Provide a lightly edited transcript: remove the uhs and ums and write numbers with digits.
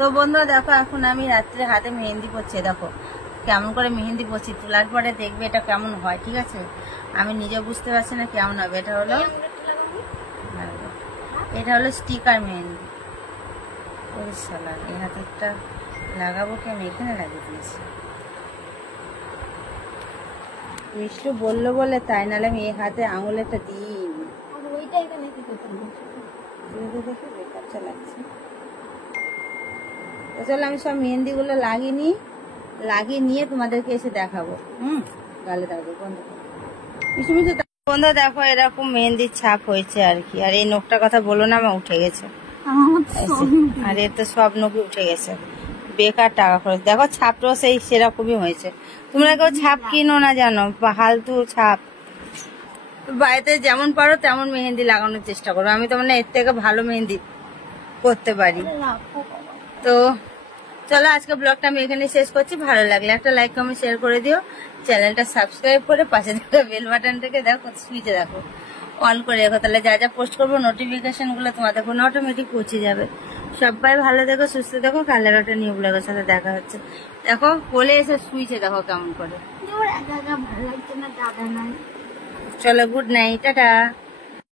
তো বন্ধুরা দেখো এখন আমি রাত্রে হাতে মেহেন্দি পরছি, দেখো কেমন করে মেহেন্দি পরছি, তোলার পরে দেখবে এটা কেমন হয়। ঠিক আছে, আমি নিজে বুঝতে পারছি না কেমন হবে। এটা হলো স্টিকার মেহেন্দি। ওই শালা এই হাতেরটা লাগাবো কি, আমি এখানে লাগিয়ে দিয়েছি। মিষ্টি বললো বলে তাই, নাহলে আমি এই হাতে আঙুলেরটা দিই। দেখে বেকারটা লাগছে। চলো আমি সব মেহেন্দি গুলো লাগিয়ে নিয়ে তোমাদেরকে এসে দেখাবো। গালে থাকবে বন্ধু। দেখো এরকম মেহেন্দির ছাপ হয়েছে আর কি। আর এই নখটার কথা বলো না, আমার উঠে গেছে। আর এর তো সব নখই উঠে গেছে, বেকার টাকা খরচ। দেখো ছাপটাও সেই সেরকমই হয়েছে। তোমরা কেউ ছাপ কিনো না জানো, ফালতু ছাপ। বাড়িতে যেমন পারো তেমন মেহেন্দি লাগানোর চেষ্টা করো। আমি তো মানে এর থেকে ভালো মেহেন্দি করতে পারি। তো চলো আজকে ব্লগটা আমি এখানে শেষ করছি। ভালো লাগলে একটা লাইক কমেন্ট শেয়ার করে দিও, চ্যানেলটা সাবস্ক্রাইব করে পাশে থাকা বেল বাটনটাকে দেখো, সুইচে দেখো অন করে রাখো, তাহলে যা যা পোস্ট করবো নোটিফিকেশন গুলো তোমাদের ফোনে অটোমেটিক পৌঁছে যাবে। সবাই ভালো দেখো, সুস্থ দেখো। কালের একটা নিউ ব্লগের সাথে দেখা হচ্ছে। দেখো কোলে এসে সুইচে দেখো কেমন করে। চলো গুড নাইট, টাটা।